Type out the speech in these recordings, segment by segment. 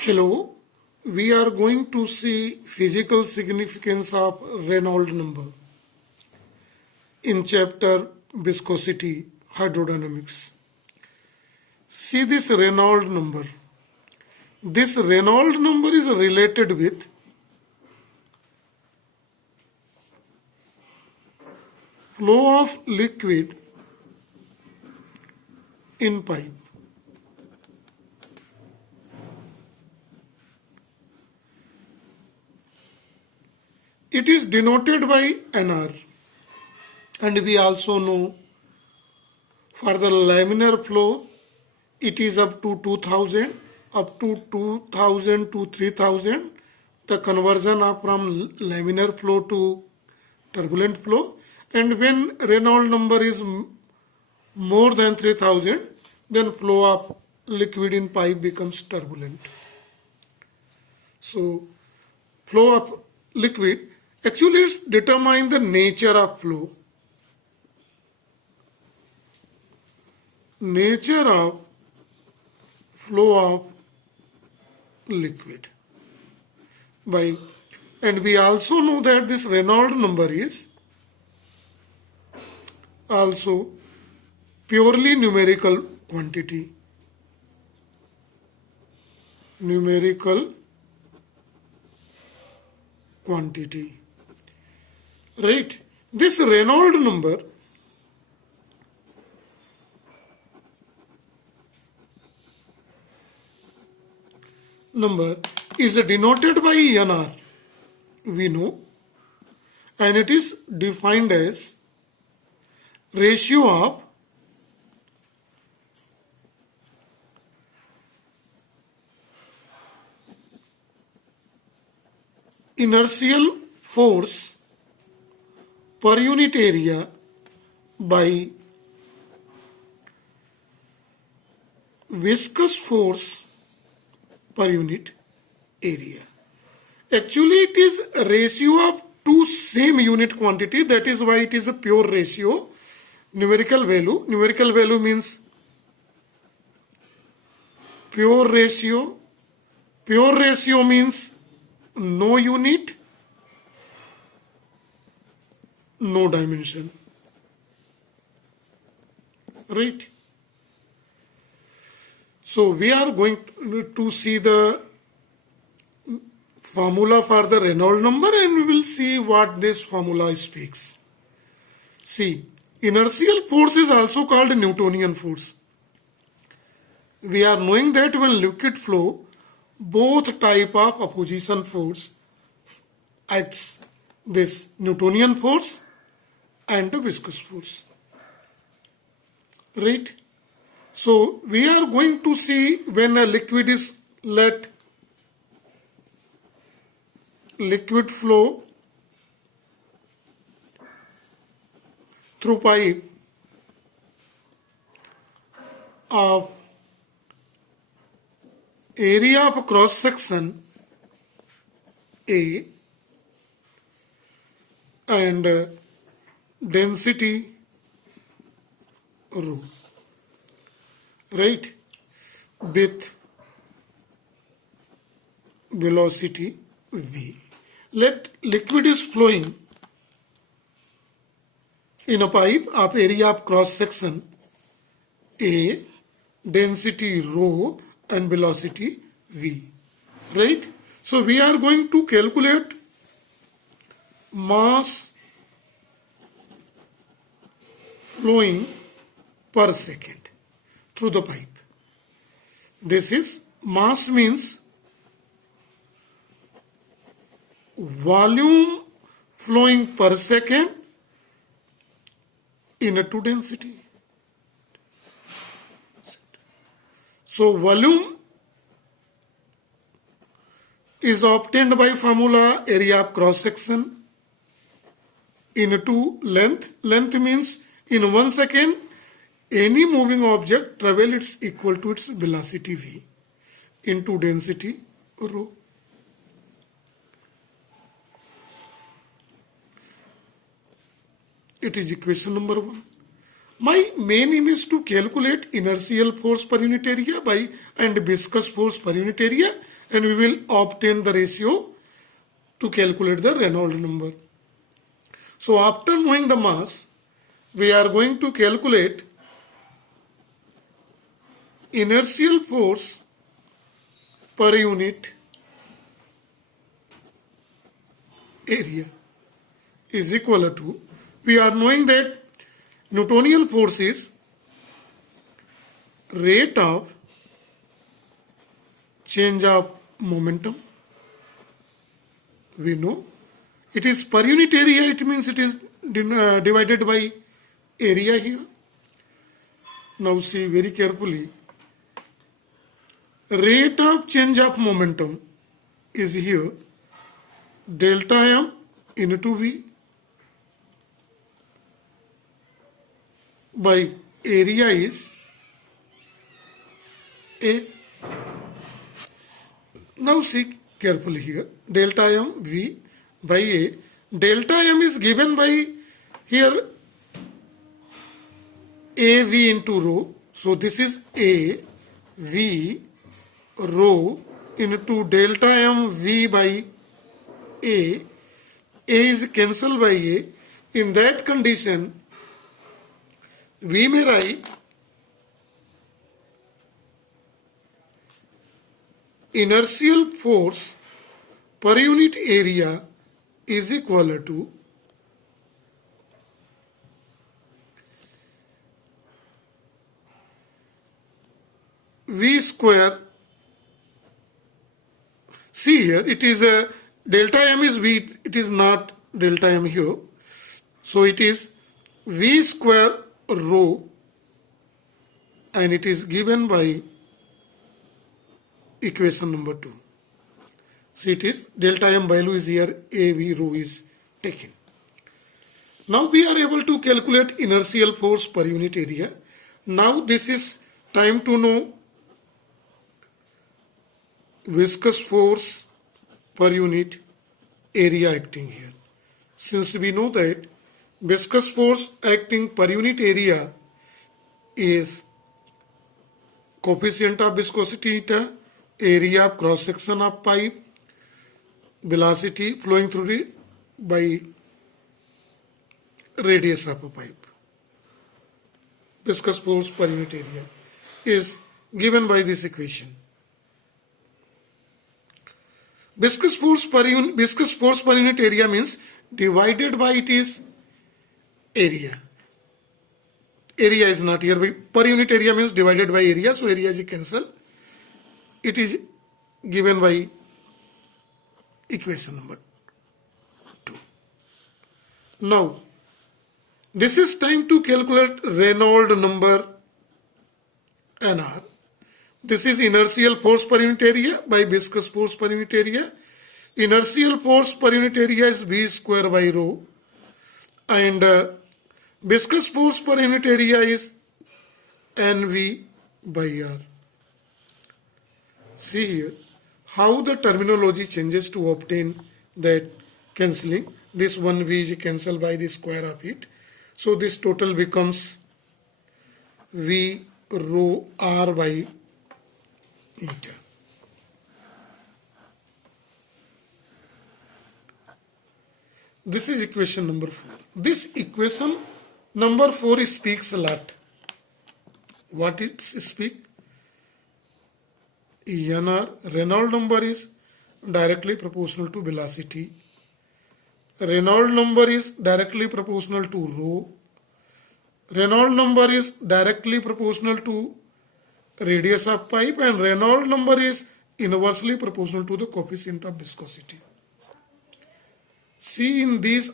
Hello, we are going to see physical significance of Reynolds number in chapter viscosity hydrodynamics. See this Reynolds number. This Reynolds number is related with flow of liquid in pipe. It is denoted by NR, and we also know for the laminar flow it is up to 2000 to 3000, the conversion of from laminar flow to turbulent flow, and when Reynolds number is more than 3000, then flow of liquid in pipe becomes turbulent. So flow of liquid, actually it's determine the nature of flow. Nature of flow of liquid by, and we also know that this Reynolds number is also purely numerical quantity. Numerical quantity. Right? This Reynolds number is denoted by NR, we know, and it is defined as ratio of inertial force per unit area by viscous force per unit area. Actually, it is a ratio of two same unit quantity. That is why it is a pure ratio. Numerical value. Numerical value means pure ratio. Pure ratio means no unit, no dimension. Right? So we are going to see the formula for the Reynolds number, and we will see what this formula speaks. See, inertial force is also called Newtonian force. We are knowing that when liquid flow, both type of opposition force acts, this Newtonian force and the viscous force. Right? So we are going to see when a liquid is let liquid flow through pipe of area of cross section A and density rho. Right, with velocity v. Let liquid is flowing in a pipe of area of cross section A, density rho and velocity v. Right? So we are going to calculate mass flowing per second through the pipe. This is mass means volume flowing per second into density. So volume is obtained by formula area of cross section into length. Length means in 1 second any moving object travel it's equal to its velocity v into density rho. It is equation number 1. My main aim is to calculate inertial force per unit area by and viscous force per unit area, and we will obtain the ratio to calculate the Reynolds number. So after knowing the mass, we are going to calculate inertial force per unit area is equal to, we are knowing that Newtonian force is rate of change of momentum. We know it is per unit area, it means it is divided by area here. Now see very carefully, rate of change of momentum is here delta m into v by area is a. Now see carefully here, delta m v by a. Delta m is given by here a v into rho. So this is a v rho into delta m v by a. A is cancelled by a. In that condition, we may write inertial force per unit area is equal to v square. See here, it is a delta m is v, it is not delta m here. So it is v square rho, and it is given by equation number 2. See, it is delta m value is here, a v rho is taken. Now we are able to calculate inertial force per unit area. Now this is time to know viscous force per unit area acting here. Since we know that viscous force acting per unit area is coefficient of viscosity eta, area of cross section of pipe, velocity flowing through the by radius of a pipe. Viscous force per unit area is given by this equation. Viscous force per unit area means divided by it is area. Area is not here. Per unit area means divided by area. So area is cancelled. It is given by equation number 2. Now, this is time to calculate Reynolds number NR. This is inertial force per unit area by viscous force per unit area. Inertial force per unit area is v square by rho, and viscous force per unit area is nv by r. See here how the terminology changes to obtain that cancelling. This one v is cancelled by the square of it. So this total becomes v rho r by eta. This is equation number 4. This equation number 4 speaks a lot. What it speaks? NR, Reynolds number is directly proportional to velocity. Reynolds number is directly proportional to rho. Reynolds number is directly proportional to radius of pipe, and Reynolds number is inversely proportional to the coefficient of viscosity. See, in these,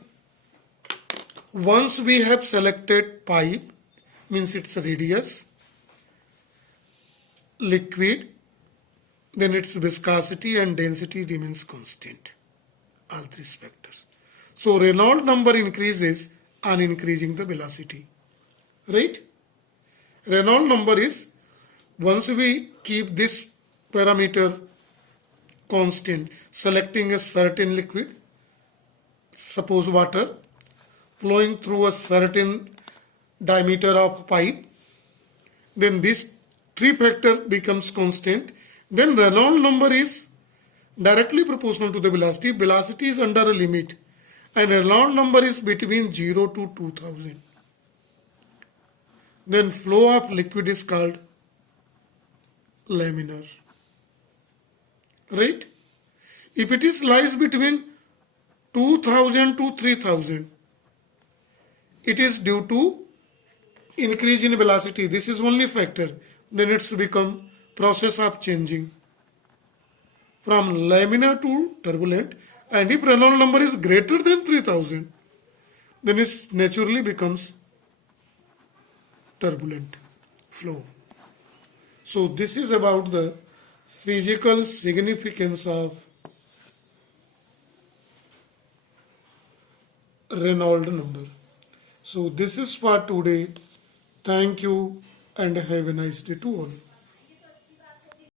once we have selected pipe, means its radius, liquid, then its viscosity and density remains constant, all three factors. So Reynolds number increases on increasing the velocity, right? Reynolds number is, once we keep this parameter constant, selecting a certain liquid, suppose water, flowing through a certain diameter of pipe, then this three factor becomes constant. Then Reynolds number is directly proportional to the velocity. Velocity is under a limit and Reynolds number is between 0 to 2000. Then flow of liquid is called laminar. Right? If it is lies between 2000 to 3000, it is due to increase in velocity. This is only factor. Then it's become process of changing from laminar to turbulent. And if Reynolds number is greater than 3000, then it naturally becomes turbulent flow. So this is about the physical significance of Reynolds number. So this is for today. Thank you and have a nice day to all.